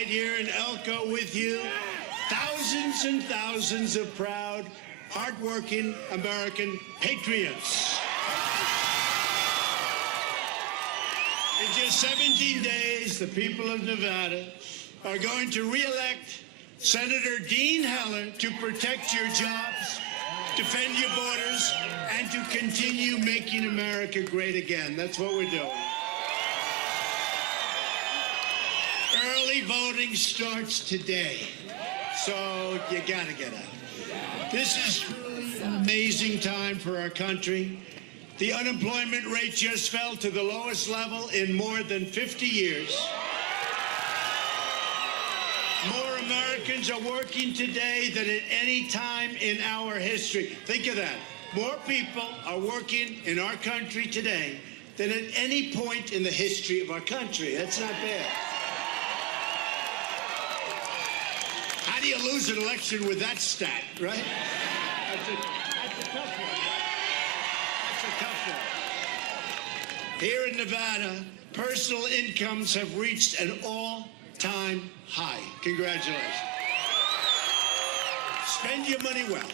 right here in Elko with you. Thousands and thousands of proud, hardworking American patriots. In just 17 days, the people of Nevada are going to re-elect Senator Dean Heller to protect your jobs, defend your borders, and to continue making America great again. That's what we're doing. Early voting starts today, so you gotta get out. This is truly an amazing time for our country. The unemployment rate just fell to the lowest level in more than 50 years. More Americans are working today than at any time in our history. Think of that. More people are working in our country today than at any point in the history of our country. That's not bad. How do you lose an election with that stat, right? That's a tough one. That's a tough one. Here in Nevada, personal incomes have reached an all-time high. Congratulations. Spend your money well.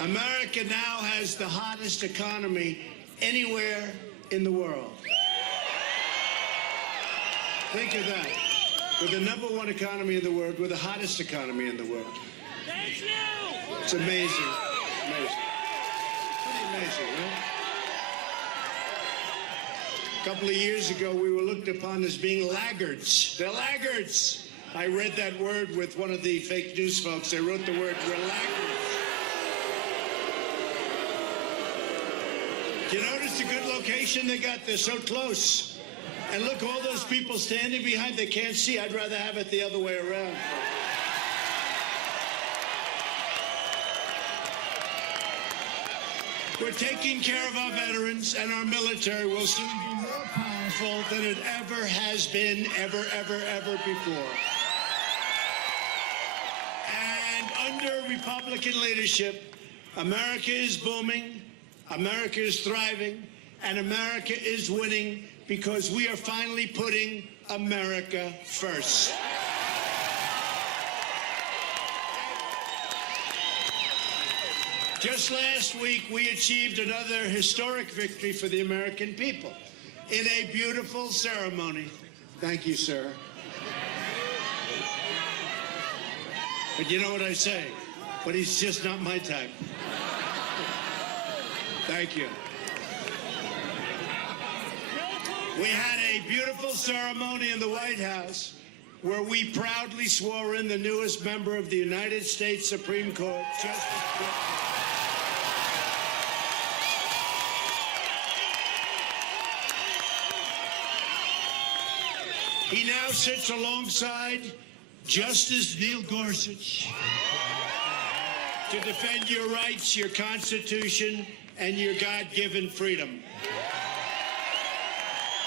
America now has the hottest economy anywhere in the world. Think of that. We're the #1 economy in the world. We're the hottest economy in the world. Thank you. It's amazing. Amazing. Pretty amazing, right? A couple of years ago, we were looked upon as being laggards. They're laggards. I read that word with one of the fake news folks. They wrote the word, we're laggards. You notice the good location they got? They're so close. And look, all those people standing behind, they can't see. I'd rather have it the other way around. We're taking care of our veterans, and our military will soon be more powerful than it ever has been, ever before. And under Republican leadership, America is booming, America is thriving, and America is winning because we are finally putting America first. Just last week, we achieved another historic victory for the American people in a beautiful ceremony. Thank you, sir. But you know what I say? But he's just not my type. Thank you. We had a beautiful ceremony in the White House where we proudly swore in the newest member of the United States Supreme Court, Justice Breyer. He now sits alongside Justice Neil Gorsuch to defend your rights, your Constitution, and your God-given freedom.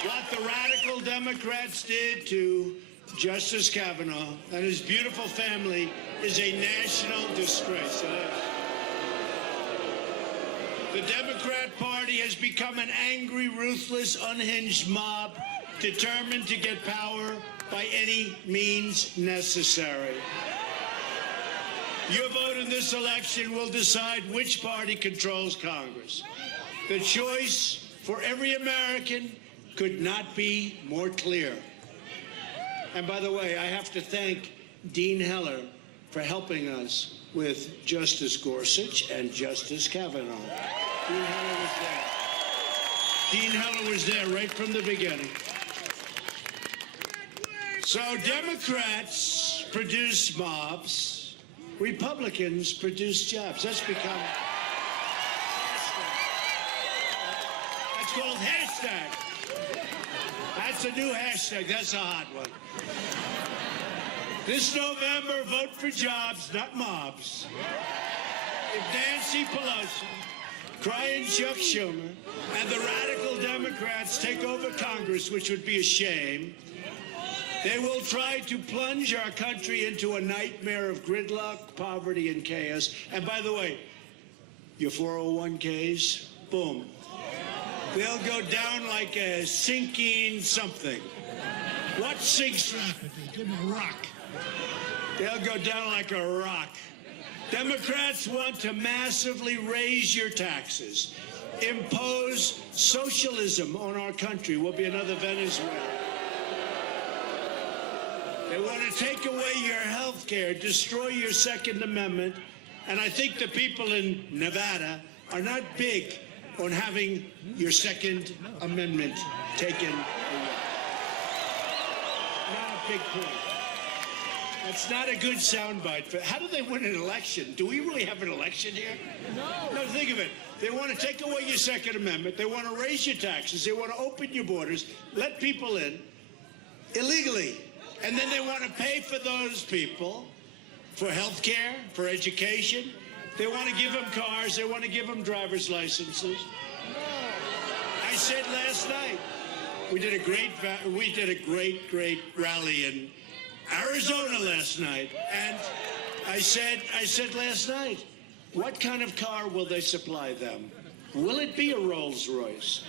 What the radical Democrats did to Justice Kavanaugh and his beautiful family is a national disgrace. The Democrat Party has become an angry, ruthless, unhinged mob determined to get power by any means necessary. Your vote in this election will decide which party controls Congress. The choice for every American could not be more clear. And by the way, I have to thank Dean Heller for helping us with Justice Gorsuch and Justice Kavanaugh. Dean Heller was there. Dean Heller was there right from the beginning. So Democrats produce mobs, Republicans produce jobs. That's become that's called hashtag. That's a new hashtag. That's a hot one. This November, vote for jobs, not mobs. If Nancy Pelosi, crying Chuck Schumer, and the radical Democrats take over Congress, which would be a shame, they will try to plunge our country into a nightmare of gridlock, poverty, and chaos. And by the way, your 401ks, boom. They'll go down like a sinking something. What sinks rapidly? Give them a rock. They'll go down like a rock. Democrats want to massively raise your taxes, impose socialism on our country. We'll be another Venezuela. They want to take away your health care, destroy your Second Amendment, and I think the people in Nevada are not big on having your Second Amendment taken away. Not a big point. That's not a good soundbite. How do they win an election? Do we really have an election here? No. No, think of it. They want to take away your Second Amendment. They want to raise your taxes. They want to open your borders, let people in illegally. And then they want to pay for those people for health care, for education. They want to give them cars. They want to give them driver's licenses. I said last night, we did a great rally in Arizona last night, and I said last night, what kind of car will they supply them? Will it be a Rolls Royce?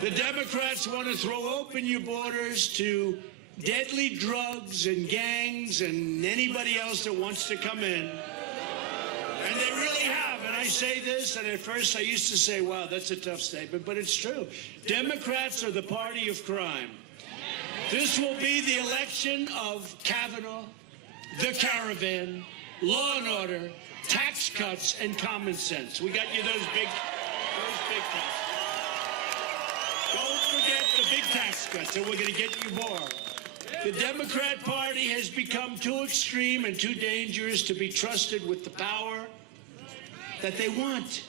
The Democrats want to throw open your borders to deadly drugs and gangs and anybody else that wants to come in. And they really have. And I say this, and at first I used to say, wow, that's a tough statement, but it's true. Democrats are the party of crime. This will be the election of Kavanaugh, the caravan, law and order, tax cuts, and common sense. We got you those big tax. Don't forget the big tax cuts, and we're going to get you more. The Democrat Party has become too extreme and too dangerous to be trusted with the power that they want.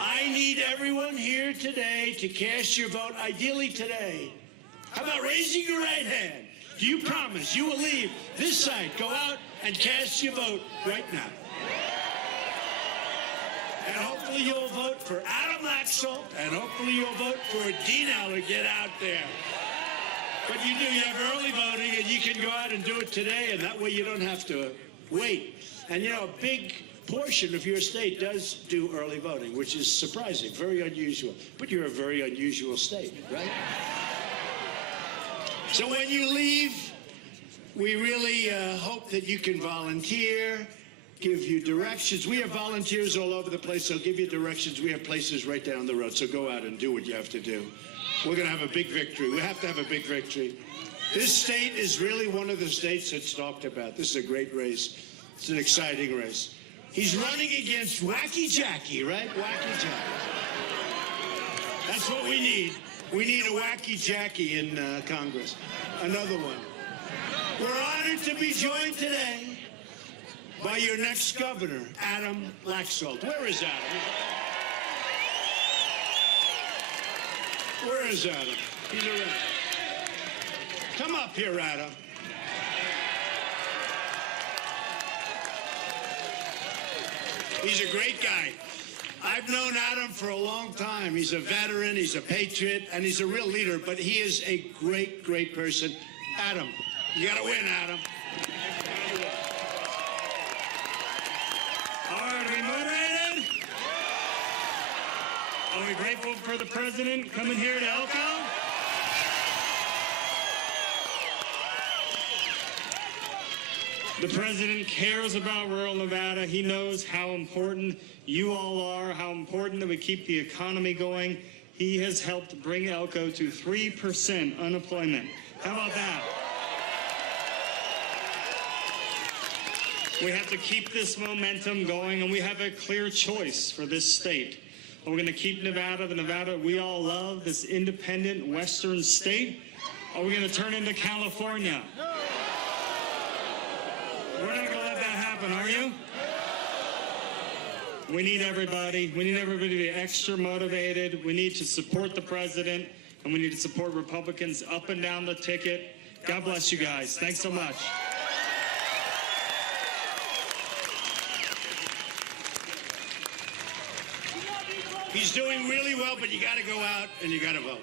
I need everyone here today to cast your vote, ideally today. How about raising your right hand? Do you promise you will leave this side, go out and cast your vote right now? And hopefully you'll vote for Adam Laxalt, and hopefully you'll vote for Dean Eller. Get out there. But you have early voting, and you can go out and do it today, and that way you don't have to wait. And you know, a big portion of your state does do early voting, which is surprising, very unusual. But you're a very unusual state, right? So when you leave, we really hope that you can volunteer, give you directions. We have volunteers all over the place. They'll give you directions. We have places right down the road. So go out and do what you have to do. We're going to have a big victory. We have to have a big victory. This state is really one of the states that's talked about. This is a great race. It's an exciting race. He's running against Wacky Jackie, right? Wacky Jackie. That's what we need. We need a Wacky Jackie in Congress. Another one. We're honored to be joined today by your next governor, Adam Laxalt. Where is Adam? Where is Adam? He's around. Come up here, Adam. He's a great guy. I've known Adam for a long time. He's a veteran, he's a patriot, and he's a real leader, but he is a great, great person. Adam, you gotta win, Adam. All right, are we motivated? Are we grateful for the president coming here to Elko? The president cares about rural Nevada. He knows how important you all are, how important that we keep the economy going. He has helped bring Elko to 3% unemployment. How about that? We have to keep this momentum going, and we have a clear choice for this state. We're going to keep Nevada, the Nevada we all love, this independent western state. Or we're going to turn into California. We're not going to let that happen, are you? We need everybody. We need everybody to be extra motivated. We need to support the president, and we need to support Republicans up and down the ticket. God bless you guys. Thanks so much. He's doing really well, but you got to go out and you got to vote.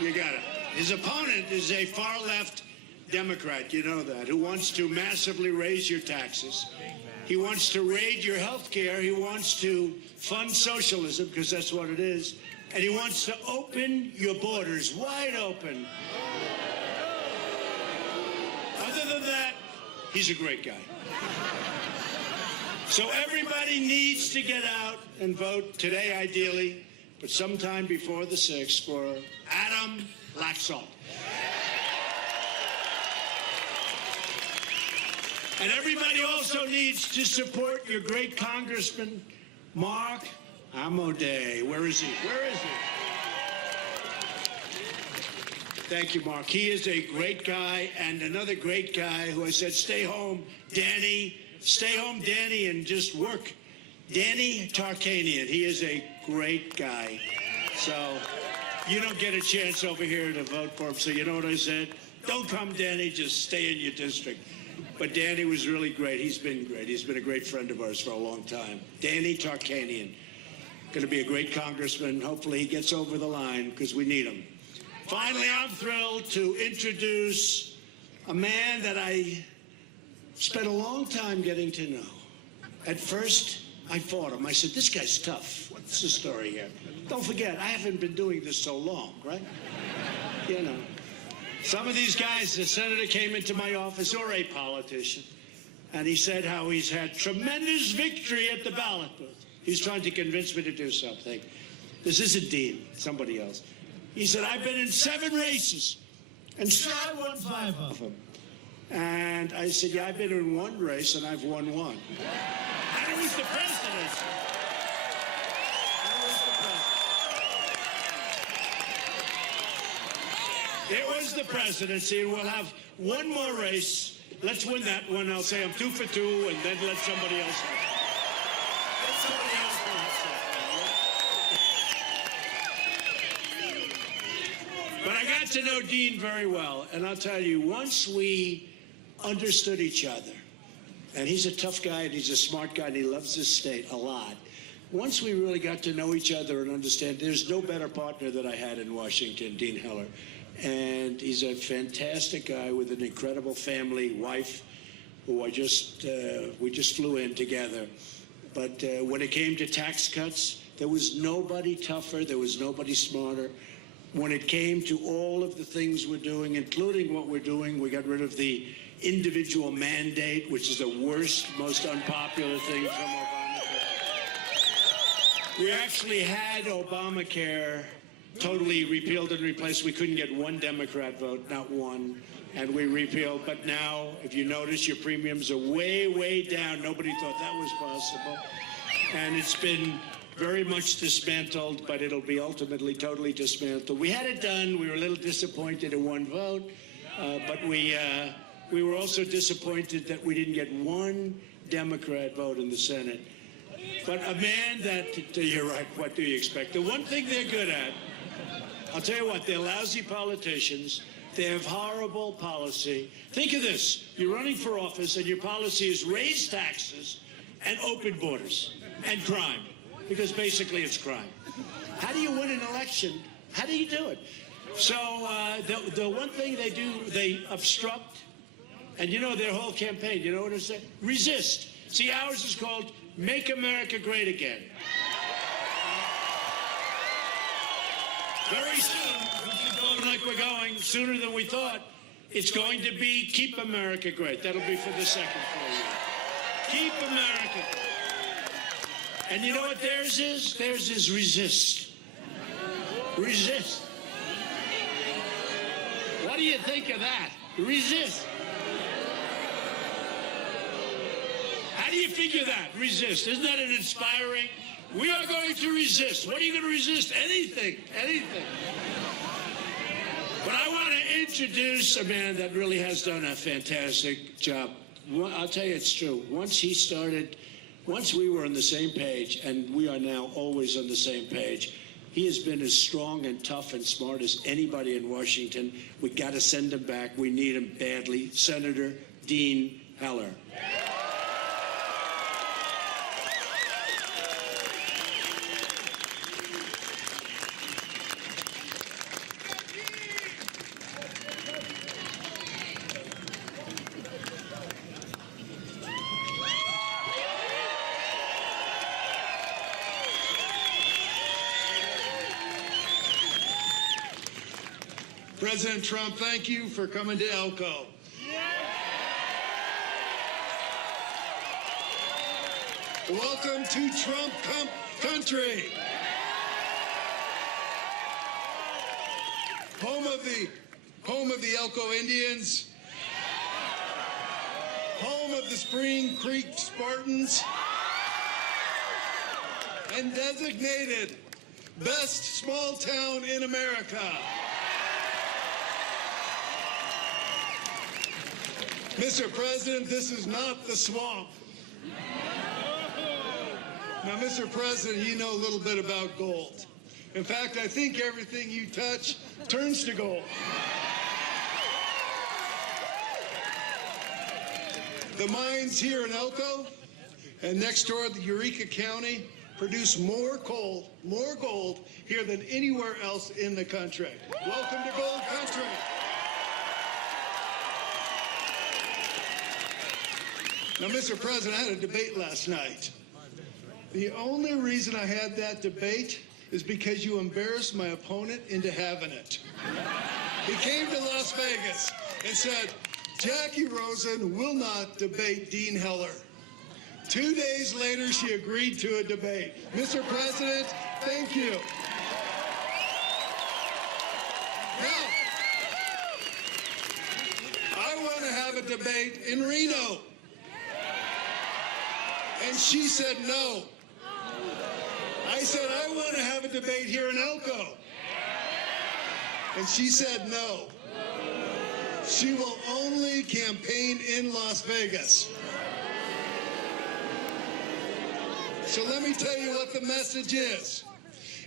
You got to. His opponent is a far-left Democrat, you know that, who wants to massively raise your taxes. He wants to raid your health care. He wants to fund socialism, because that's what it is. And he wants to open your borders wide open other than that, he's a great guy. So everybody needs to get out and vote today, ideally, but sometime before the 6th for Adam Laxalt. And everybody also needs to support your great Congressman, Mark Amodei. Where is he? Where is he? Thank you, Mark. He is a great guy, and another great guy who I said, stay home, Danny. Stay home, Danny, and just work. Danny Tarkanian. He is a great guy. So you don't get a chance over here to vote for him. So you know what I said? Don't come, Danny. Just stay in your district. But Danny was really great. He's been great. He's been a great friend of ours for a long time. Danny Tarkanian. Going to be a great congressman. Hopefully he gets over the line because we need him. Finally, I'm thrilled to introduce a man that I spent a long time getting to know. At first, I fought him. I said, this guy's tough. What's the story here? Don't forget, I haven't been doing this so long, right? You know. Some of these guys, the senator came into my office, or a politician, and he said how he's had tremendous victory at the ballot booth. He's trying to convince me to do something. This isn't Dean, somebody else. He said, I've been in 7 races, and I won 5 of them. And I said, yeah, I've been in 1 race, and I've won 1. And it was the presidency. It was the presidency. We'll have 1 more race. Let's win that one. I'll say I'm 2 for 2, and then let somebody else have it. Let somebody else have it. But I got to know Dean very well, and I'll tell you, once we understood each other, and he's a tough guy, and he's a smart guy, and he loves this state a lot. Once we really got to know each other and understand, there's no better partner that I had in Washington, Dean Heller. And he's a fantastic guy with an incredible family, wife, who we just flew in together. But when it came to tax cuts, there was nobody tougher, there was nobody smarter. When it came to all of the things we're doing, including what we're doing, we got rid of the individual mandate, which is the worst, most unpopular thing from Obamacare. We actually had Obamacare totally repealed and replaced. We couldn't get 1 Democrat vote, not one, and we repealed. But now, if you notice, your premiums are way, way down. Nobody thought that was possible. And it's been very much dismantled, but it'll be ultimately totally dismantled. We had it done. We were a little disappointed in 1 vote, but we were also disappointed that we didn't get 1 Democrat vote in the Senate. But a man that, you're right, what do you expect? The one thing they're good at, I'll tell you what, they're lousy politicians. They have horrible policy. Think of this. You're running for office, and your policy is raise taxes and open borders and crime, because basically it's crime. How do you win an election? How do you do it? So the one thing they do, they obstruct. And you know their whole campaign, you know what it said? Resist. See, ours is called Make America Great Again. Very soon, if we keep going like we're going, sooner than we thought, it's going to be Keep America Great. That'll be for the second 4 years. Keep America Great. And you know what theirs is? Theirs is resist. Resist. What do you think of that? Resist. How do you figure that? Resist. Isn't that an inspiring? We are going to resist. What are you going to resist? Anything. Anything. But I want to introduce a man that really has done a fantastic job. I'll tell you it's true. Once we were on the same page, and we are now always on the same page, he has been as strong and tough and smart as anybody in Washington. We got to send him back. We need him badly. Senator Dean Heller. President Trump, thank you for coming to Elko. Welcome to Trump country. Home of the Elko Indians. Home of the Spring Creek Spartans. And designated best small town in America. Mr. President, this is not the swamp. Now, Mr. President, you know a little bit about gold. In fact, I think everything you touch turns to gold. The mines here in Elko and next door at the Eureka County produce more gold here than anywhere else in the country. Welcome to gold country. Now, Mr. President, I had a debate last night. The only reason I had that debate is because you embarrassed my opponent into having it. He came to Las Vegas and said, Jackie Rosen will not debate Dean Heller. 2 days later, she agreed to a debate. Mr. President, thank you. Now, I want to have a debate in Reno. And she said no. I said, I want to have a debate here in Elko. And she said no. She will only campaign in Las Vegas. So let me tell you what the message is.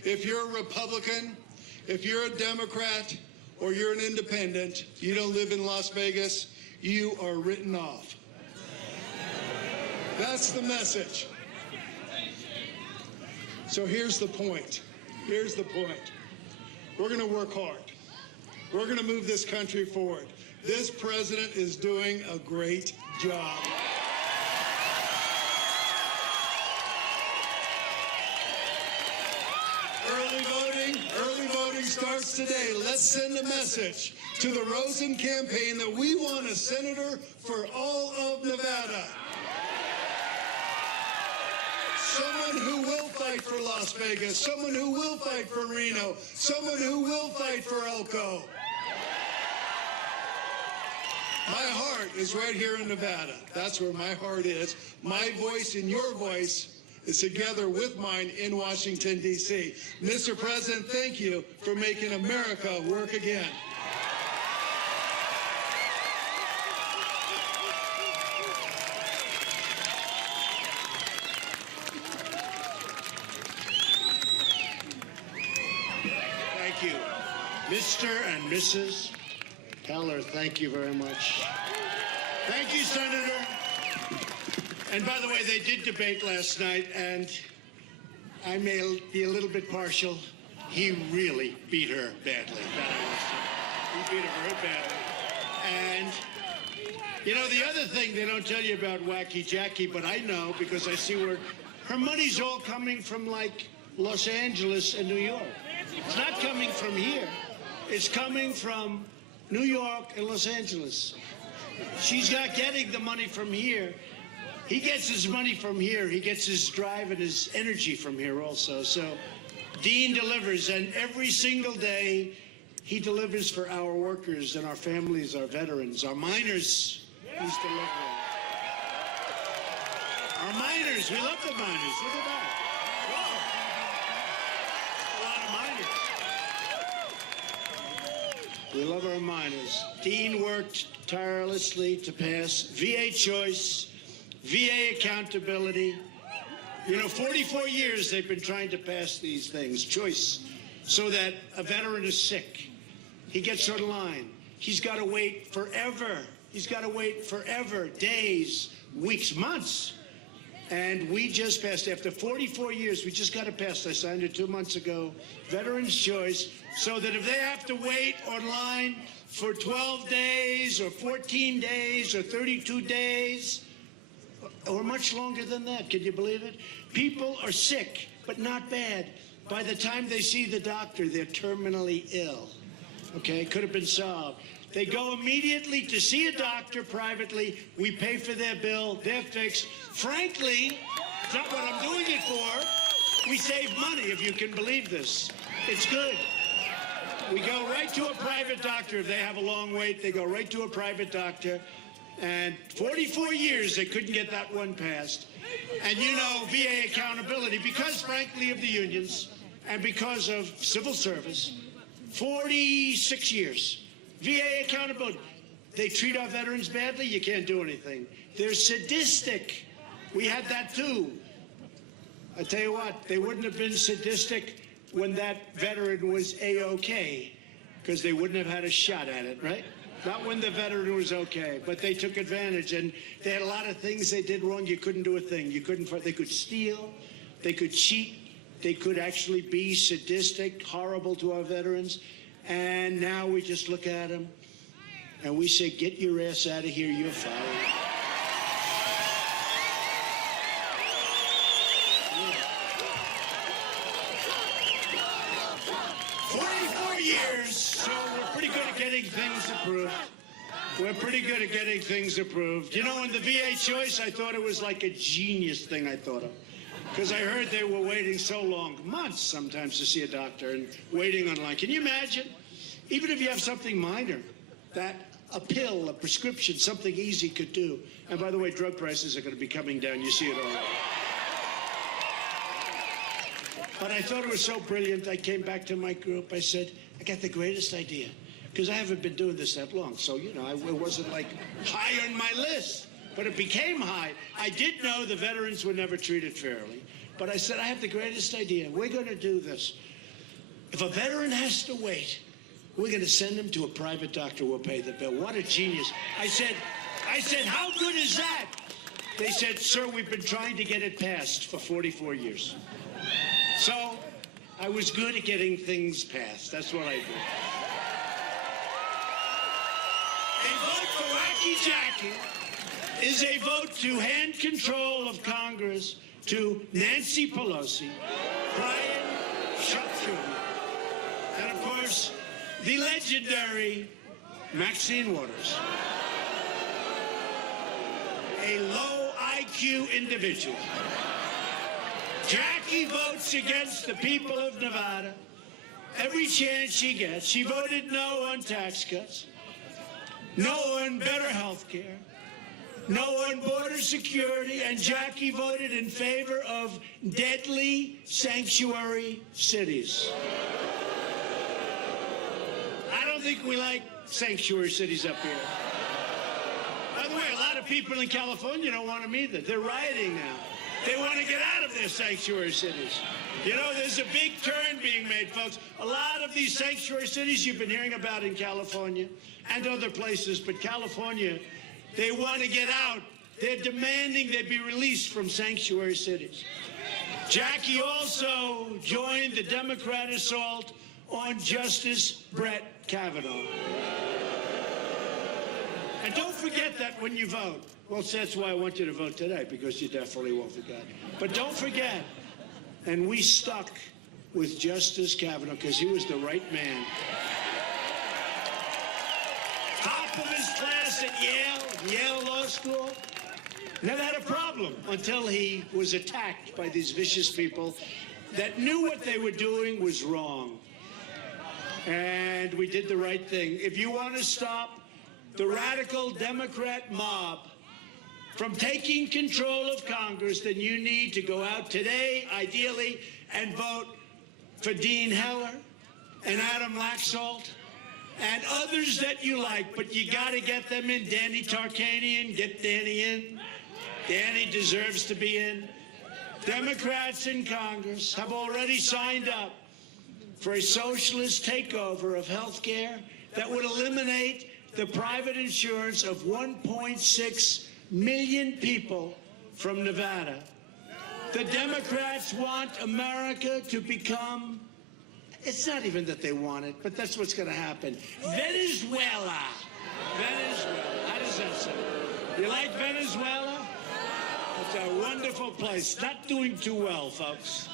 If you're a Republican, if you're a Democrat, or you're an independent, you don't live in Las Vegas, you are written off. That's the message. So here's the point. Here's the point. We're going to work hard. We're going to move this country forward. This president is doing a great job. Early voting starts today. Let's send a message to the Rosen campaign that we want a senator for all of Nevada. Someone who will fight for Las Vegas, someone who will fight for Reno, someone who will fight for Elko. My heart is right here in Nevada. That's where my heart is. My voice and your voice is together with mine in Washington, D.C. Mr. President, thank you for making America work again. Thank you. Mr. and Mrs. Heller, thank you very much. Thank you, Senator. And by the way, they did debate last night, and I may be a little bit partial. He really beat her badly. He beat her very badly. And, you know, the other thing they don't tell you about Wacky Jackie, but I know because I see where her money's all coming from, like, Los Angeles and New York. It's not coming from here. It's coming from New York and Los Angeles. She's not getting the money from here. He gets his money from here. He gets his drive and his energy from here also. So Dean delivers, and every single day he delivers for our workers and our families, our veterans, our miners. He's delivering. Our miners, we love the miners. Look at that. We love our miners. Dean worked tirelessly to pass VA choice, VA accountability. You know, 44 years they've been trying to pass these things, choice, so that a veteran is sick. He gets online. He's got to wait forever. He's got to wait forever, days, weeks, months. And we just passed, after 44 years, we just got it passed. I signed it 2 months ago, Veterans Choice, so that if they have to wait online for 12 days or 14 days or 32 days, or much longer than that, can you believe it? People are sick, but not bad. By the time they see the doctor, they're terminally ill. Okay, could have been solved. They go immediately to see a doctor privately. We pay for their bill. They're fixed. Frankly, It's not what I'm doing it for. We save money, if you can believe this. It's good. We go right to a private doctor. If they have a long wait, they go right to a private doctor. And 44 years, they couldn't get that one passed. And you know, VA accountability, because, frankly, of the unions and because of civil service, 46 years. VA accountability. They treat our veterans badly, you can't do anything. They're sadistic. We had that, too. I tell you what, they wouldn't have been sadistic when that veteran was A-OK, because they wouldn't have had a shot at it, right? Not when the veteran was okay, but they took advantage, and they had a lot of things they did wrong. You couldn't do a thing. You couldn't. They could steal, they could cheat, they could actually be sadistic, horrible to our veterans. And now we just look at them and we say, "Get your ass out of here. You're fired." 44 years, so we're pretty good at getting things approved. We're pretty good at getting things approved. You know, in the VA choice, I thought it was like a genius thing I thought of. Because I heard they were waiting so long, months sometimes, to see a doctor and waiting online. Can you imagine? Even if you have something minor, that a pill, a prescription, something easy could do. And by the way, drug prices are going to be coming down. You see it all. But I thought it was so brilliant, I came back to my group. I said, I got the greatest idea. Because I haven't been doing this that long. So, you know, it wasn't like high on my list. But it became high. I did know the veterans were never treated fairly. But I said, I have the greatest idea. We're going to do this. If a veteran has to wait, we're going to send him to a private doctor who will pay the bill. What a genius. I said, how good is that? They said, sir, we've been trying to get it passed for 44 years. So I was good at getting things passed. That's what I did. A vote for Wacky Jackie is a vote to hand control of Congress to Nancy Pelosi, Brian Schultz Jr., and of course, the legendary Maxine Waters. A low IQ individual. Jackie votes against the people of Nevada every chance she gets. She voted no on tax cuts, no on better health care, no on border security, and Jackie voted in favor of deadly sanctuary cities. I don't think we like sanctuary cities up here. By the way, a lot of people in California don't want them either. They're rioting now. They want to get out of their sanctuary cities. You know, there's a big turn being made, folks. A lot of these sanctuary cities you've been hearing about in California and other places, but California, they want to get out. They're demanding they be released from sanctuary cities. Jackie also joined the Democrat assault on Justice Brett Kavanaugh. And don't forget that when you vote. Well, that's why I want you to vote today, because you definitely won't forget. But don't forget, and we stuck with Justice Kavanaugh because he was the right man. Top of his class at Yale Law School. Never had a problem until he was attacked by these vicious people that knew what they were doing was wrong. And we did the right thing. If you want to stop the radical Democrat mob from taking control of Congress, then you need to go out today, ideally, and vote for Dean Heller and Adam Laxalt and others that you like, but you got to get them in. Danny Tarkanian, get Danny in. Danny deserves to be in. Democrats in Congress have already signed up for a socialist takeover of health care that would eliminate the private insurance of 1.6 million people from Nevada. The Democrats want America to become, it's not even that they want it, but that's what's going to happen. Venezuela. Venezuela. How does that sound? You like Venezuela? It's a wonderful place. Not doing too well, folks.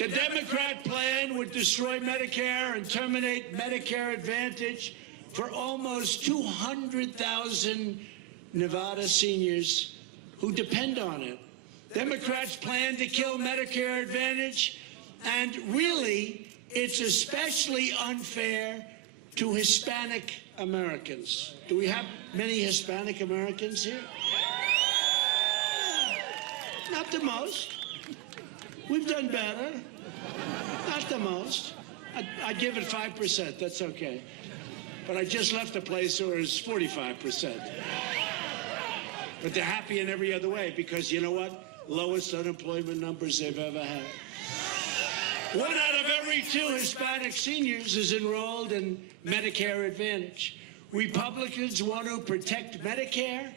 The Democrat plan would destroy Medicare and terminate Medicare Advantage for almost 200,000 Nevada seniors who depend on it. Democrats plan to kill Medicare Advantage, and really, it's especially unfair to Hispanic Americans. Do we have many Hispanic Americans here? Not the most. We've done better. Not the most. I'd give it 5%. That's okay. But I just left a place where it's 45%. But they're happy in every other way because you know what? Lowest unemployment numbers they've ever had. 1 out of every 2 Hispanic seniors is enrolled in Medicare Advantage. Republicans want to protect Medicare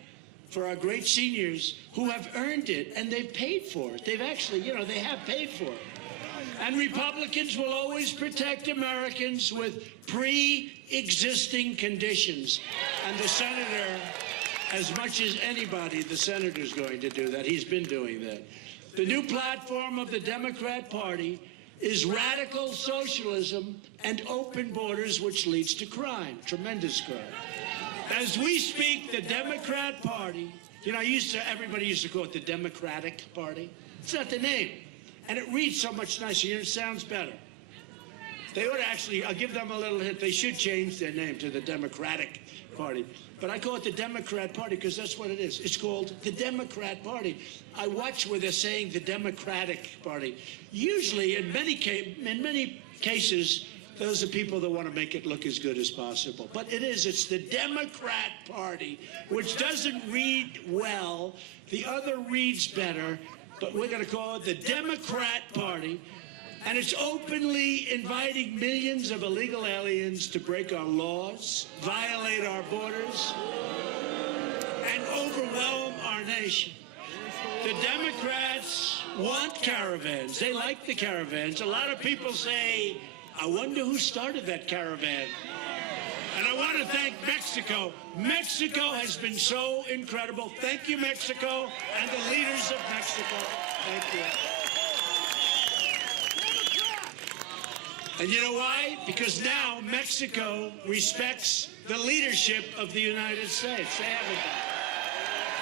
for our great seniors who have earned it and they've paid for it. They've actually, they have paid for it. And Republicans will always protect Americans with pre-existing conditions. And the senator, as much as anybody, the senator's going to do that. He's been doing that. The new platform of the Democrat Party is radical socialism and open borders, which leads to crime, tremendous crime. As we speak, the Democrat Party, everybody used to call it the Democratic Party. It's not the name. And it reads so much nicer. It sounds better. They ought to actually, I'll give them a little hint. They should change their name to the Democratic Party. But I call it the Democrat Party because that's what it is. It's called the Democrat Party. I watch where they're saying the Democratic Party. Usually, in many cases, those are people that want to make it look as good as possible. But it's the Democrat Party, which doesn't read well. The other reads better. But we're going to call it the Democrat Party, and it's openly inviting millions of illegal aliens to break our laws, violate our borders, and overwhelm our nation. The Democrats want caravans. They like the caravans. A lot of people say, I wonder who started that caravan. And I want to thank Mexico. Mexico has been so incredible. Thank you, Mexico, and the leaders of Mexico. Thank you. And you know why? Because now Mexico respects the leadership of the United States. They haven't done.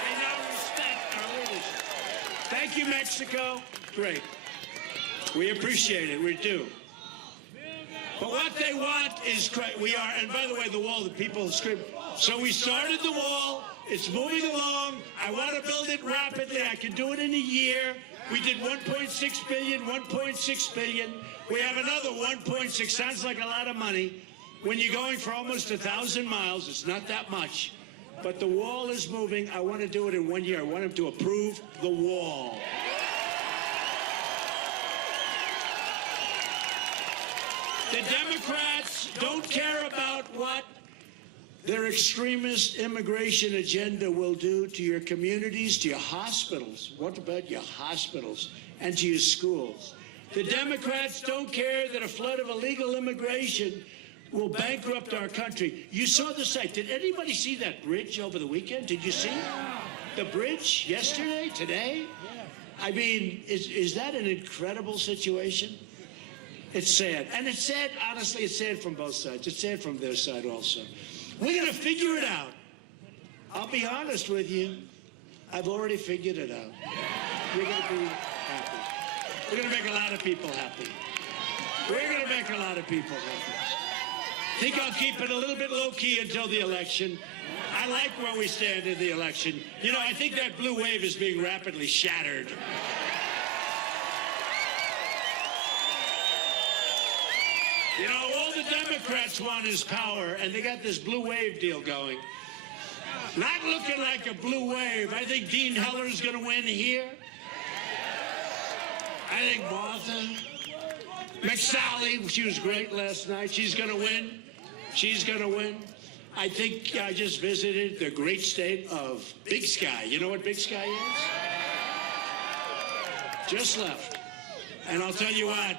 They now respect our leadership. Thank you, Mexico. Great. We appreciate it. We do. But what they want is, and by the way, the wall, the people scream. So we started the wall. It's moving along. I want to build it rapidly. I can do it in a year. We did 1.6 billion, 1.6 billion. We have another 1.6. Sounds like a lot of money. When you're going for almost 1,000 miles, it's not that much. But the wall is moving. I want to do it in 1 year. I want them to approve the wall. The Democrats don't care about what their extremist immigration agenda will do to your communities, to your hospitals. What about your hospitals and to your schools? The Democrats don't care that a flood of illegal immigration will bankrupt our country. You saw the site. Did anybody see that bridge over the weekend? Did you see the bridge yesterday, today? I mean, is that an incredible situation? It's sad. And it's sad, honestly, it's sad from both sides. It's sad from their side also. We're going to figure it out. I'll be honest with you. I've already figured it out. We're going to be happy. We're going to make a lot of people happy. We're going to make a lot of people happy. I think I'll keep it a little bit low-key until the election. I like where we stand in the election. I think that blue wave is being rapidly shattered. All the Democrats want is power, and they got this blue wave deal going. Not looking like a blue wave. I think Dean Heller's going to win here. I think Martha McSally, she was great last night. She's going to win. She's going to win. I think I just visited the great state of Big Sky. You know what Big Sky is? Just left. And I'll tell you what,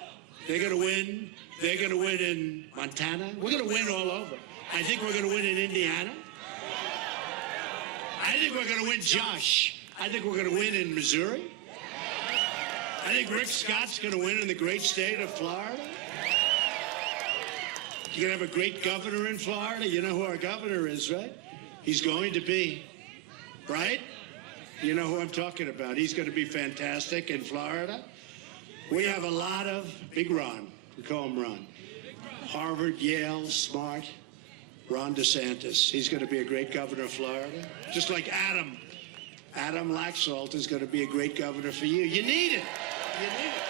they're going to win. They're going to win in Montana. We're going to win all over. I think we're going to win in Indiana. I think we're going to win Josh. I think we're going to win in Missouri. I think Rick Scott's going to win in the great state of Florida. You're going to have a great governor in Florida. You know who our governor is, right? He's going to be, right? You know who I'm talking about. He's going to be fantastic in Florida. We have a lot of Big Ron. We call him Ron. Harvard, Yale, smart. Ron DeSantis. He's going to be a great governor of Florida. Just like Adam. Adam Laxalt is going to be a great governor for you. You need it. You need it.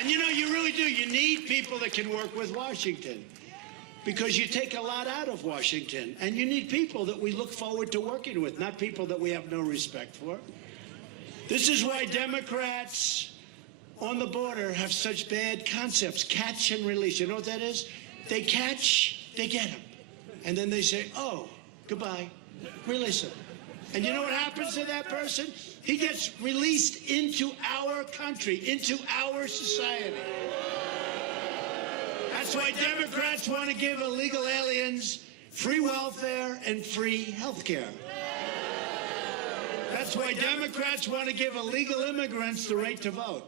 And you know, you really do. You need people that can work with Washington. Because you take a lot out of Washington. And you need people that we look forward to working with, not people that we have no respect for. This is why Democrats on the border have such bad concepts. Catch and release. You know what that is? They catch, they get them. And then they say, oh, goodbye. Release him. And you know what happens to that person? He gets released into our country, into our society. That's why Democrats want to give illegal aliens free welfare and free health care. That's why Democrats want to give illegal immigrants the right to vote.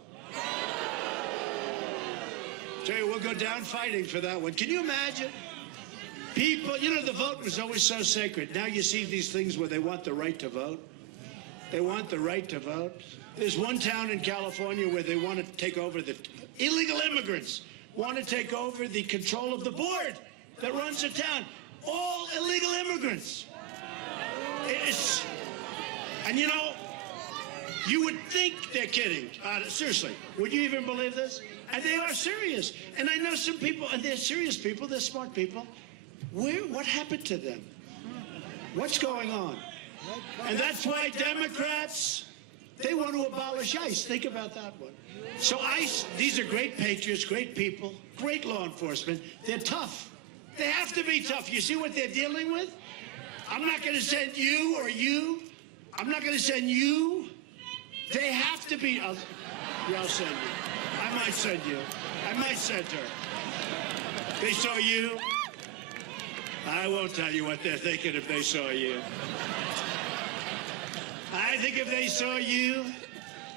Tell you, we'll go down fighting for that one. Can you imagine? People, you know, the vote was always so sacred. Now you see these things where they want the right to vote. They want the right to vote. There's one town in California where they want to take over the illegal immigrants, want to take over the control of the board that runs the town. All illegal immigrants. And you know, you would think they're kidding. Seriously, would you even believe this? And they are serious. And I know some people, and they're serious people, they're smart people. What happened to them? What's going on? And that's why Democrats, they want to abolish ICE. Think about that one. So ICE, these are great patriots, great people, great law enforcement. They're tough. They have to be tough. You see what they're dealing with? I'm not going to send you or you. I'm not going to send you. They have to be. I'll send you. I might send you. I might send her. They saw you. I won't tell you what they're thinking if they saw you. I think if they saw you,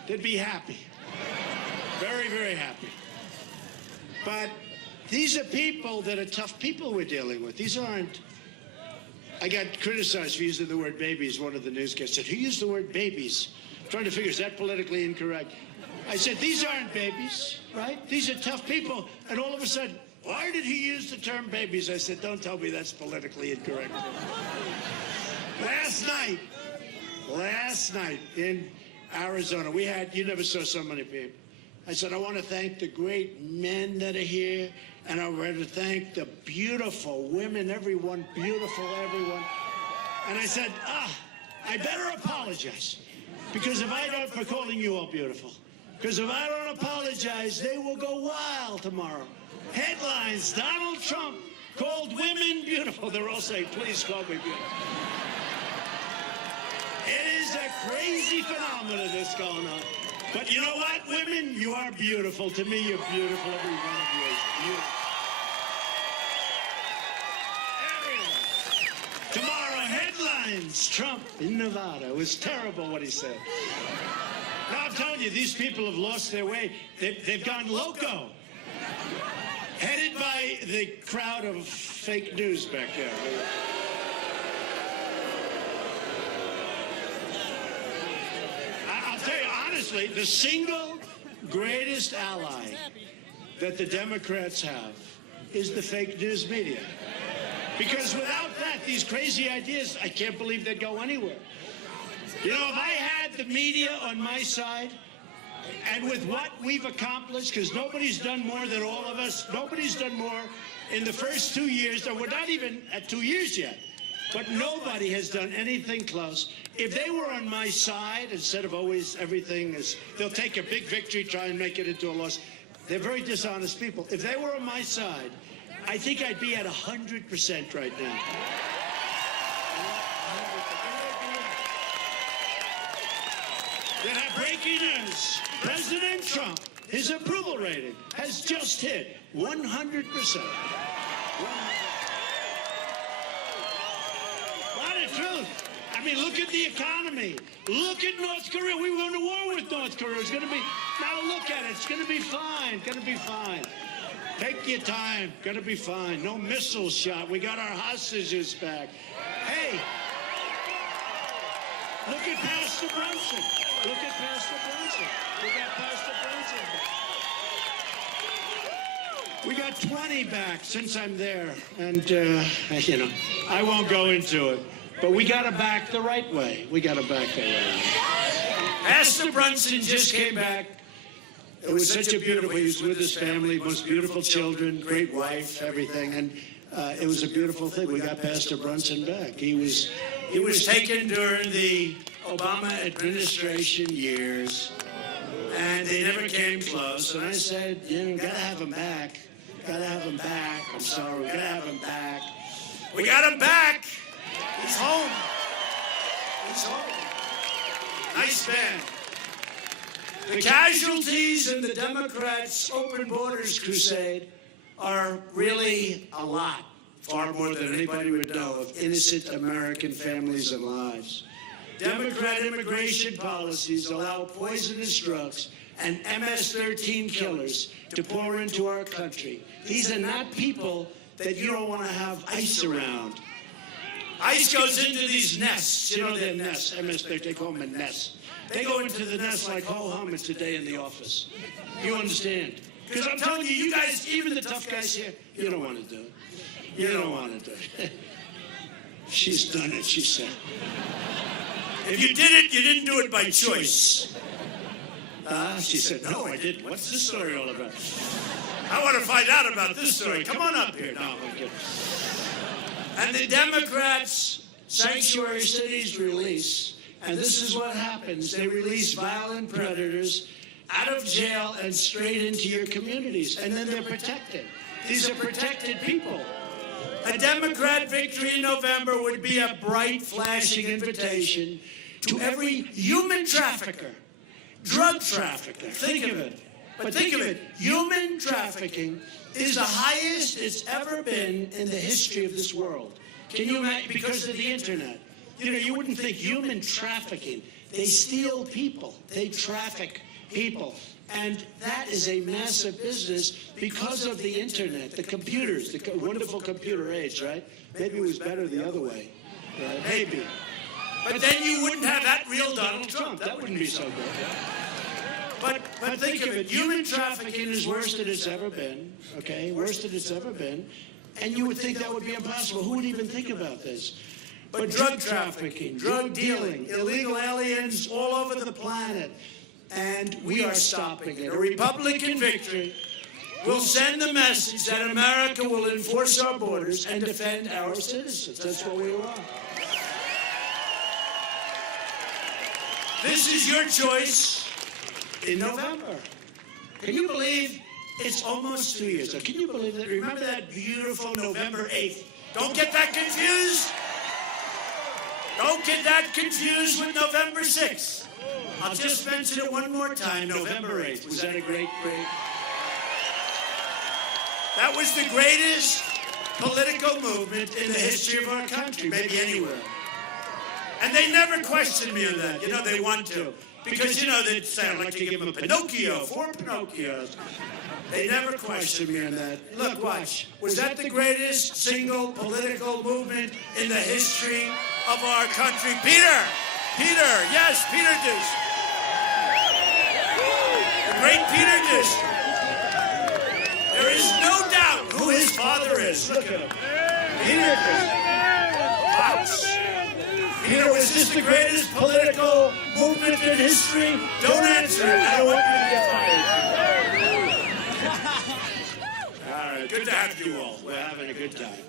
they'd be happy. Very, very happy. But these are people that are tough people we're dealing with. These aren't... I got criticized for using the word babies. One of the newscasts said, who used the word babies? I'm trying to figure, is that politically incorrect? I said, these aren't babies, right? These are tough people. And all of a sudden, why did he use the term babies? I said, don't tell me that's politically incorrect. Last night in Arizona, we had, you never saw so many people. I said, I want to thank the great men that are here, and I want to thank the beautiful women, everyone, beautiful everyone. And I said, I better apologize, because if I don't, for calling you all beautiful, because if I don't apologize, they will go wild tomorrow. Headlines, Donald Trump called women beautiful. They're all saying, please call me beautiful. It is a crazy phenomenon that's going on. But you know what, women? You are beautiful. To me, you're beautiful. Every one of you is beautiful. Everyone. Tomorrow, headlines. Trump in Nevada. It was terrible what he said. Now, I'm telling you, these people have lost their way. They've gone loco. Headed by the crowd of fake news back there. I'll tell you honestly, the single greatest ally that the Democrats have is the fake news media. Because without that, these crazy ideas, I can't believe they'd go anywhere. You know, if I had the media on my side, and with what we've accomplished, because nobody's done more than all of us, nobody's done more in the first 2 years, and we're not even at 2 years yet, but nobody has done anything close. If they were on my side, instead of always everything is, they'll take a big victory, try and make it into a loss. They're very dishonest people. If they were on my side, I think I'd be at 100% right now. Then have breaking news. President Trump, his approval rating has just hit 100%. What a truth. I mean, look at the economy. Look at North Korea. We went to war with North Korea. It's going to be, now look at it. It's going to be fine. Going to be fine. Take your time. Going to be fine. No missile shot. We got our hostages back. Hey. Look at Pastor Brunson. Look at Pastor Brunson. We got Pastor Brunson back. We got 20 back since I'm there. And, you know, I won't go into it. But we got to back the right way. We got to back the right way. Pastor Brunson just came back. It was such a beautiful, he was with his family, most beautiful children, great wife, everything. And it was a beautiful thing. We got Pastor Brunson back. He was taken during the Obama administration years, and they never came close. And I said, you know, gotta have him back. Gotta have him back. I'm sorry, we gotta have him back. We got him back. He's home. He's home. Nice man. The casualties in the Democrats' open borders crusade are really a lot, far more than anybody would know, of innocent American families and lives. Democrat immigration policies allow poisonous drugs and MS-13 killers to pour into our country. These are not people that you don't want to have ICE around. ICE goes into these nests. You know their nests, MS-13, they call them a nest. They go into the nest like ho-hum, it's a day in the office. You understand? Because I'm telling you, you guys, even the tough guys here, you don't want to do it. You don't want to do it. She's done it, she said. If you did it, you didn't do it by choice. She said, no, I didn't. What's this story all about? I want to find out about this story. Come on up here. No, I'm kidding. And the Democrats' sanctuary cities release, and this is what happens. They release violent predators out of jail and straight into your communities, and then they're protected. These are protected people. A Democrat victory in November would be a bright, flashing invitation to every human trafficker, drug trafficker. Think of it. But think of it. Human trafficking is the highest it's ever been in the history of this world. Can you imagine? Because of the internet. You know, you wouldn't think human trafficking. They steal people. They traffic people. And that is a massive business because of the internet, the computers, the wonderful computer age, right? Maybe it was better the other way. Right? Maybe. But then you wouldn't have that real Donald Trump. That wouldn't be so good. But think of it. Human trafficking is worse than it's ever been, okay? Worse than it's ever been. And you would think that would be impossible. Who would even think about this? But drug trafficking, drug dealing, illegal aliens all over the planet. And we are stopping it. A Republican victory will send the message that America will enforce our borders and defend our citizens. That's what we want. This is your choice in November. Can you believe it's almost 2 years? Can you believe that? Remember that beautiful November 8th? Don't get that confused. Don't get that confused with November 6th. I'll just mention it one more time. November 8th. Was that a great? That was the greatest political movement in the history of our country, maybe anywhere. And they never questioned me on that. You know, they want to. Because, you know, they'd say, I'd like to give them a Pinocchio, 4 Pinocchios. They never questioned me on that. Look, watch. Was that the greatest single political movement in the history of our country? Peter! Yes, Peter Deuce. The great Peter Deuce. There is no doubt who his father is. Look at him. Peter Deuce. Watch. Peter, was this the greatest political movement in history? Don't answer it. I don't want you to get fired. All right, good to have you all. We're having a good time.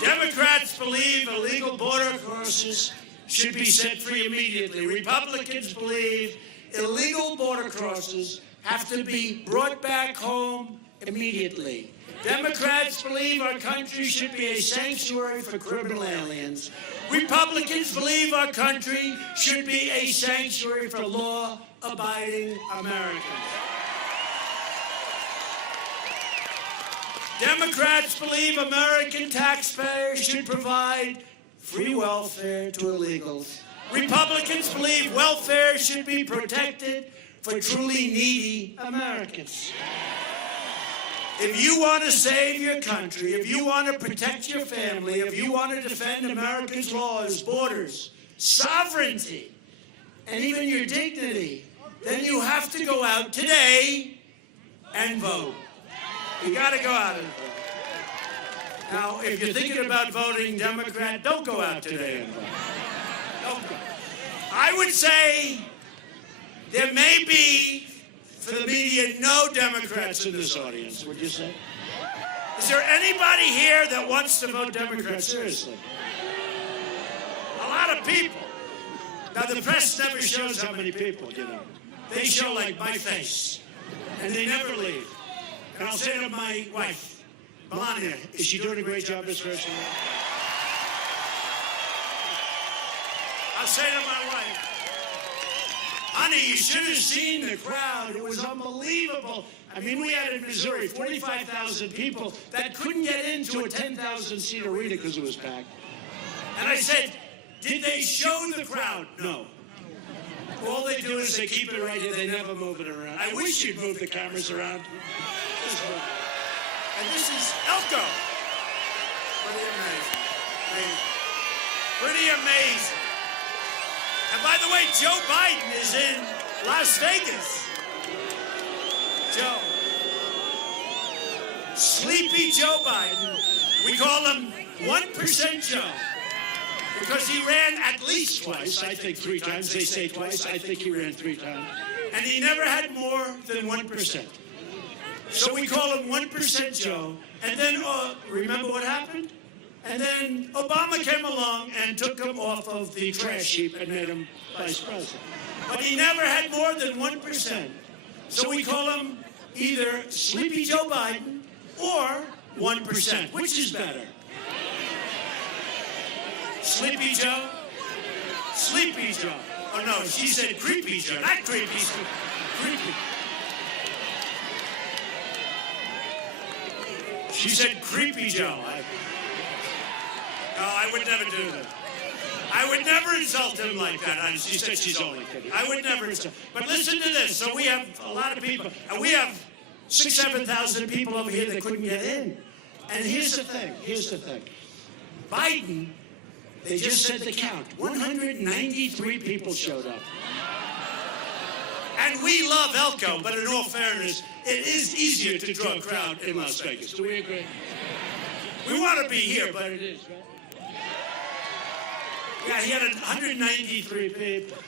Democrats believe illegal border crossers should be set free immediately. Republicans believe illegal border crossers have to be brought back home immediately. Democrats believe our country should be a sanctuary for criminal aliens. Republicans believe our country should be a sanctuary for law-abiding Americans. Democrats believe American taxpayers should provide free welfare to illegals. Republicans believe welfare should be protected for truly needy Americans. If you want to save your country, if you want to protect your family, if you want to defend America's laws, borders, sovereignty, and even your dignity, then you have to go out today and vote. You got to go out and vote. Now, if you're thinking about voting Democrat, don't go out today and vote. Don't go. I would say there may be, for the media, no Democrats in this audience. Would you say? Is there anybody here that wants to vote Democrat? Seriously. A lot of people. Now, the press never shows how many people, you know. They show, like, my face. And they never leave. And I'll say to my wife, Melania, is she doing a great job as first lady? I'll say to my wife, honey, you should have seen the crowd. It was unbelievable. I mean, we had in Missouri 45,000 people that couldn't get into a 10,000-seat arena because it was packed. And I said, did they show the crowd? No. All they do is they keep it right here. They never move it around. I wish you'd move the cameras around. Just move it. And this is Elko. Pretty amazing. Pretty amazing. And by the way, Joe Biden is in Las Vegas. Joe. Sleepy Joe Biden. We call him 1% Joe. Because he ran at least twice. I think 3 times. They say twice. I think he ran 3 times. And he never had more than 1%. So we call him 1% Joe. And then, remember what happened? And then Obama came along and took him off of the trash heap and made him vice president. But he never had more than 1%. So we call him either Sleepy Joe Biden or 1%. Which is better? Sleepy Joe? Sleepy Joe. Oh, no, she said Creepy Joe. Not creepy, creepy. She said Creepy Joe. No, I would never do that. I would never insult him like that. She said she's only kidding. I would never insult. But listen to this. So we have a lot of people. And we have 6,000, 7,000 people over here that couldn't get in. And here's the thing. Here's the thing. Biden, they just said the count. 193 people showed up. And we love Elko, but in all fairness, it is easier to draw a crowd in Las Vegas. Do we agree? We want to be here, but it is, right? Yeah, he had 193 people.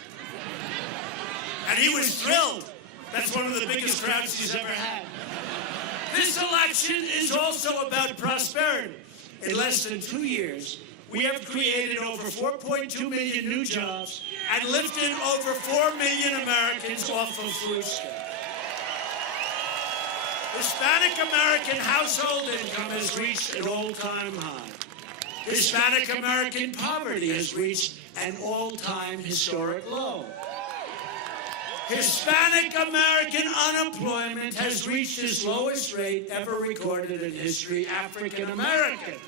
And he was thrilled. That's one of the biggest crowds he's ever had. This election is also about prosperity. In less than 2 years, we have created over 4.2 million new jobs and lifted over 4 million Americans off of food stamps. Hispanic American household income has reached an all-time high. Hispanic American poverty has reached an all-time historic low. Hispanic American unemployment has reached its lowest rate ever recorded in history. African American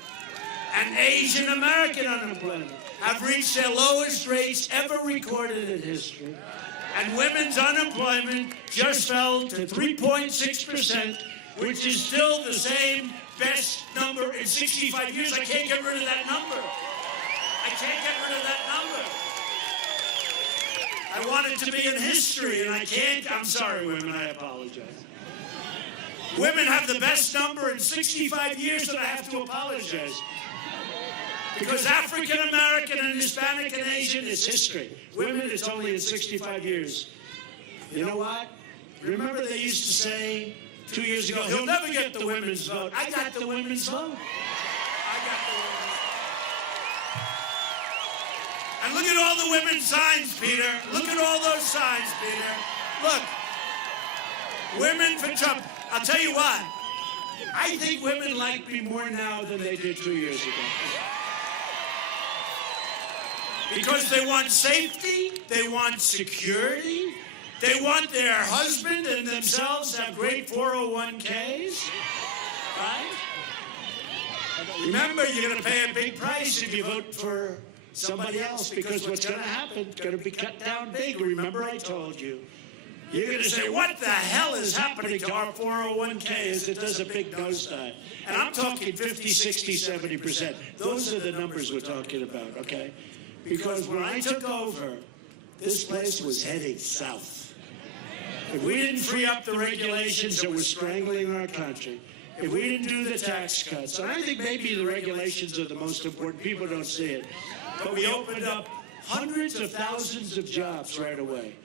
and Asian American unemployment have reached their lowest rates ever recorded in history. And women's unemployment just fell to 3.6%, which is still the same best number in 65 years. I can't get rid of that number. I can't get rid of that number. I want it to be in history, and I can't. I'm sorry, women, I apologize. Women have the best number in 65 years, and I have to apologize. Because African American and Hispanic and Asian is history. Women, it's only in 65 years. You know what? Remember they used to say 2 years ago, he'll never get the women's vote. I got the women's vote. I got the women's vote. And look at all the women's signs, Peter. Look at all those signs, Peter. Look. Women for Trump. I'll tell you what. I think women like me more now than they did 2 years ago. Because they want safety, they want security, they want their husband and themselves to have great 401ks, right? Remember, you're going to pay a big price if you vote for somebody else, because what's going to happen is going to be cut down big. Remember I told you. You're going to say, what the hell is happening to our 401ks? It does a big nosedive. And I'm talking 50, 60, 70%. Those are the numbers we're talking about, okay? because when I took over, this place was heading south. If we didn't free up the regulations that were strangling our country, if we didn't do the tax cuts, and I think maybe the regulations are the most important, people don't see it, but we opened up hundreds of thousands of jobs right away.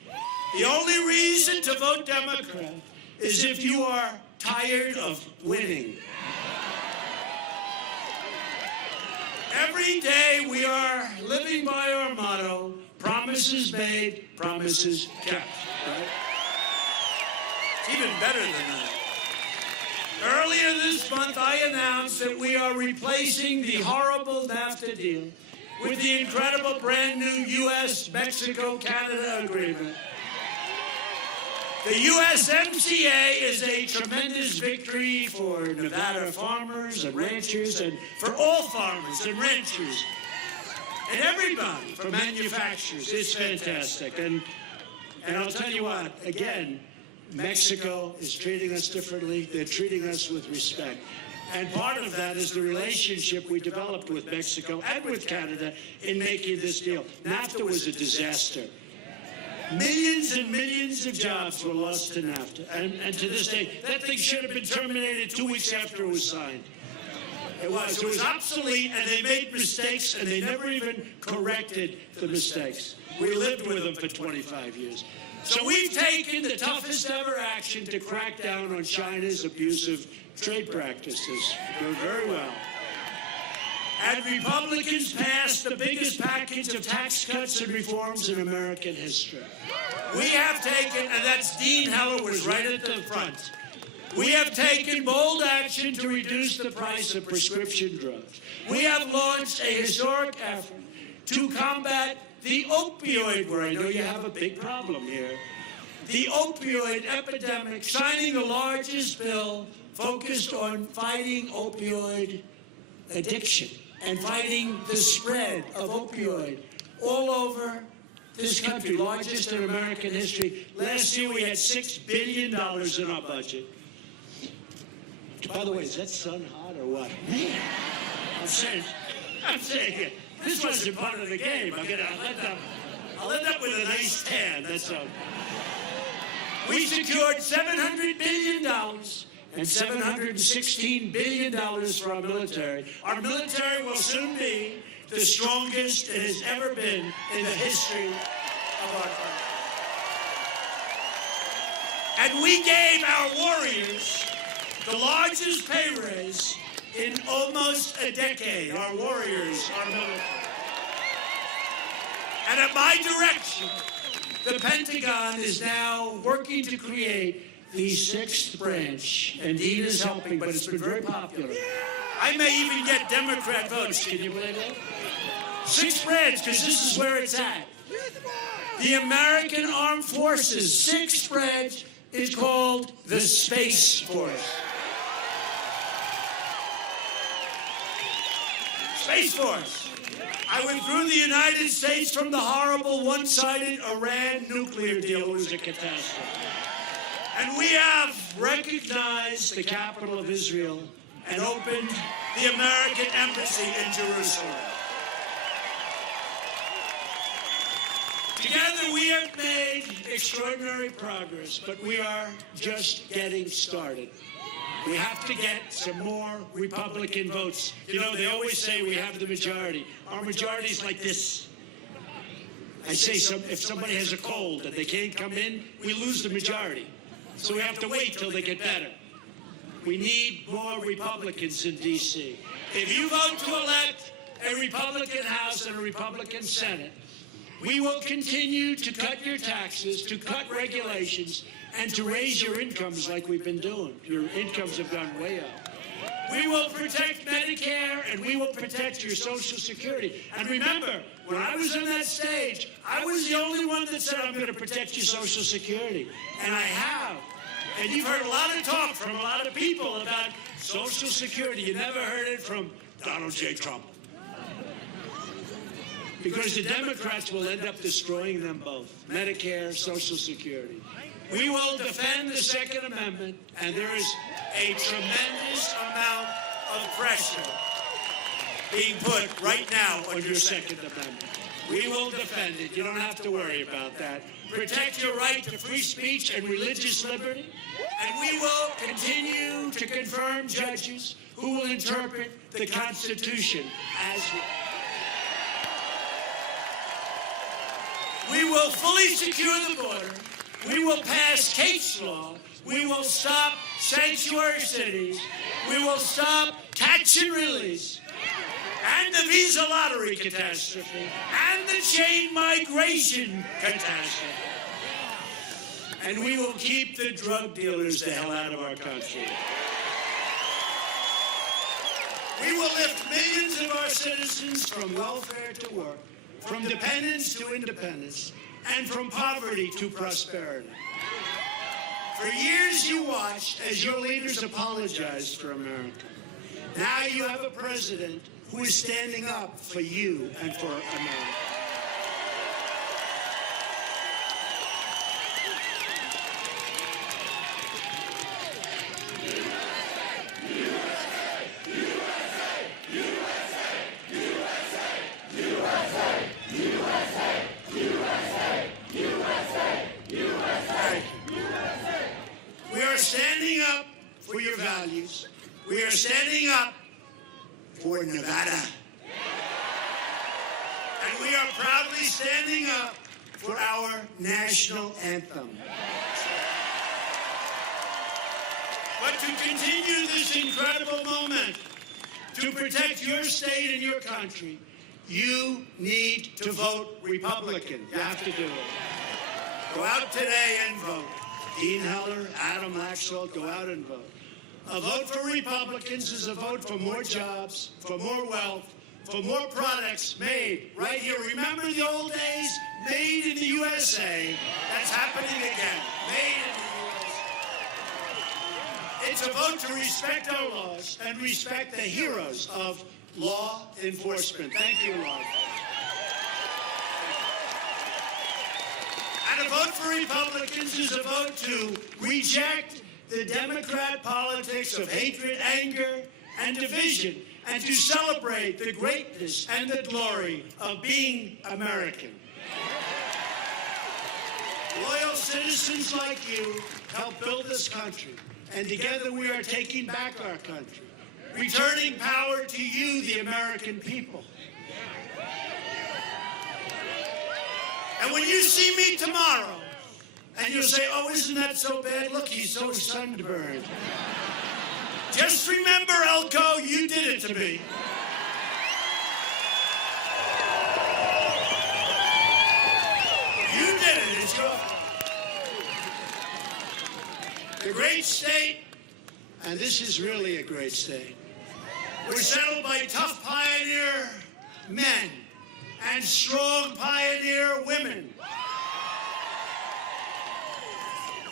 The only reason to vote Democrat is if you are tired of winning. Every day we are living by our motto, promises made, promises kept. Right? It's even better than that. Earlier this month, I announced that we are replacing the horrible NAFTA deal with the incredible brand new U.S.-Mexico-Canada agreement. The USMCA is a tremendous victory for Nevada farmers and ranchers, and for all farmers and ranchers, and everybody, for manufacturers. It's fantastic. And I'll tell you what, again, Mexico is treating us differently. They're treating us with respect. And part of that is the relationship we developed with Mexico and with Canada in making this deal. NAFTA was a disaster. Millions and millions of jobs were lost to NAFTA. And to this day, that thing should have been terminated 2 weeks after it was signed. It was obsolete, and they made mistakes, and they never even corrected the mistakes. We lived with them for 25 years. So we've taken the toughest ever action to crack down on China's abusive trade practices. Doing very well. And Republicans passed the biggest package of tax cuts and reforms in American history. We have taken, and that's Dean Heller was right at the front, we have taken bold action to reduce the price of prescription drugs. We have launched a historic effort to combat the opioid, where I know you have a big problem here, the opioid epidemic, signing the largest bill focused on fighting opioid addiction and fighting the spread of opioid all over this country, largest in American history. Last year we had $6 billion in our budget. By the way, is that sun hot or what? Man, I'm saying it. This wasn't part of the game. I'll end up with a nice tan, that's all. We secured $700 billion and $716 billion for our military. Our military will soon be the strongest it has ever been in the history of our country. And we gave our warriors the largest pay raise in almost a decade. Our warriors, our military. And at my direction, the Pentagon is now working to create the sixth branch, and Dean is helping, but it's been very popular. I may even get Democrat votes. Can you believe that? Sixth branch, because this is where it's at. The American Armed Forces sixth branch is called the Space Force. Space Force. I withdrew the United States from the horrible one-sided Iran nuclear deal. It was a catastrophe. And we have recognized the capital of Israel and opened the American embassy in Jerusalem. Together we have made extraordinary progress, but we are just getting started. We have to get some more Republican votes. You know, they always say we have the majority. Our majority is like this. I say if somebody has a cold and they can't come in, we lose the majority. So we have to wait till they get better. We need more Republicans in D.C. If you vote to elect a Republican House and a Republican Senate, we will continue to cut your taxes, to cut regulations, and to raise your incomes like we've been doing. Your incomes have gone way up. We will protect Medicare, and we will protect your Social Security. And remember, when I was on that stage, I was the only one that said, I'm going to protect your Social Security. And I have. And you've heard a lot of talk from a lot of people about Social Security. You never heard it from Donald J. Trump. Because the Democrats will end up destroying them both, Medicare, Social Security. We will defend the Second Amendment, and there is a tremendous amount of pressure being put right now on your Second Amendment. We will defend it. You don't have to worry about that. Protect your right to free speech and religious liberty. And we will continue to confirm judges who will interpret the Constitution as we will fully secure the border. We will pass case law. We will stop sanctuary cities. We will stop catch and release. And the visa lottery catastrophe. And the chain migration catastrophe. And we will keep the drug dealers the hell out of our country. We will lift millions of our citizens from welfare to work, from dependence to independence, and from poverty to prosperity. For years you watched as your leaders apologized for America. Now you have a president who is standing up for you and for America. We are standing up for your values. We are standing up for Nevada. And we are proudly standing up for our national anthem. But to continue this incredible moment, to protect your state and your country, you need to vote Republican. You have to do it. Go out today and vote. Dean Heller, Adam Laxalt, go out and vote. A vote for Republicans is a vote for more jobs, for more wealth, for more products made right here. Remember the old days? Made in the USA. That's happening again. Made in the USA. It's a vote to respect our laws and respect the heroes of law enforcement. Thank you, Lord. And a vote for Republicans is a vote to reject the Democrat politics of hatred, anger, and division, and to celebrate the greatness and the glory of being American. Loyal citizens like you help build this country, and together we are taking back our country, returning power to you, the American people. And when you see me tomorrow, and you'll say, oh, isn't that so bad? Look, he's so sunburned. Just remember, Elko, you did it to me. You did it. It's your the great state, and this is really a great state, was settled by tough pioneer men and strong pioneer women.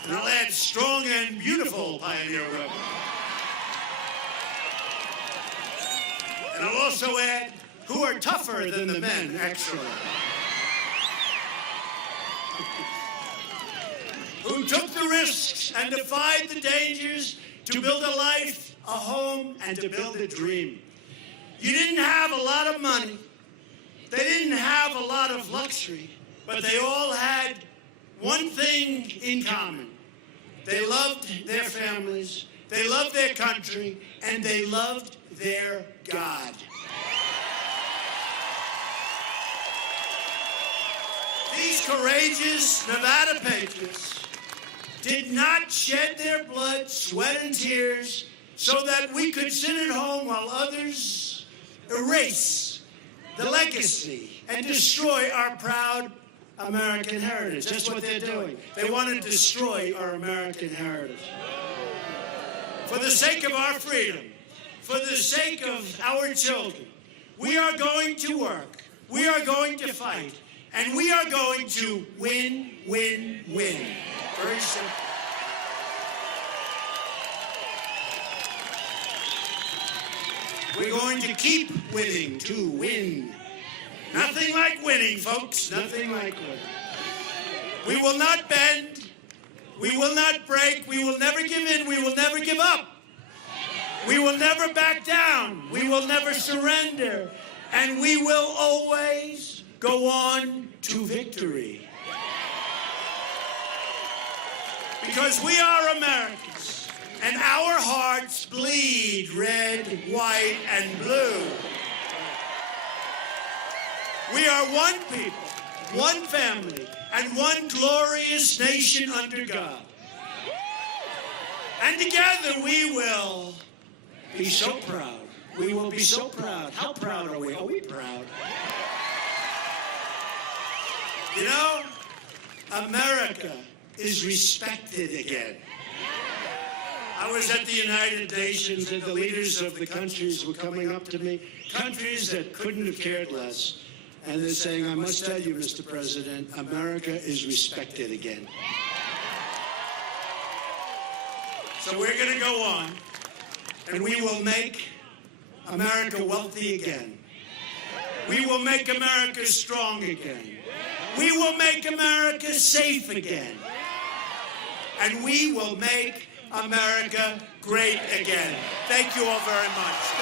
And I'll add strong and beautiful pioneer women. And I'll also add who are tougher than the men, actually. Who took the risks and defied the dangers to build a life, a home, and to build a dream. You didn't have a lot of money. They didn't have a lot of luxury, but they all had one thing in common. They loved their families, they loved their country, and they loved their God. These courageous Nevada patriots did not shed their blood, sweat, and tears so that we could sit at home while others erase the legacy and destroy our proud American heritage. That's what they're doing. They want to destroy our American heritage. For the sake of our freedom, for the sake of our children, we are going to work, we are going to fight, and we are going to win, win, win. Very simple. We're going to keep winning to win. Nothing like winning, folks. Nothing like winning. We will not bend. We will not break. We will never give in. We will never give up. We will never back down. We will never surrender. And we will always go on to victory. Because we are Americans, and our hearts bleed red, white, and blue. We are one people, one family, and one glorious nation under God. And together we will be so proud. We will be so proud. How proud are we? Are we proud? You know, America is respected again. I was at the United Nations and the leaders of the countries were coming up to me, countries that couldn't have cared less. And they're saying, I must tell you, Mr. President, America is respected again. So we're going to go on, and we will make America wealthy again. We will make America strong again. We will make America safe again. And we will make America great again. Thank you all very much.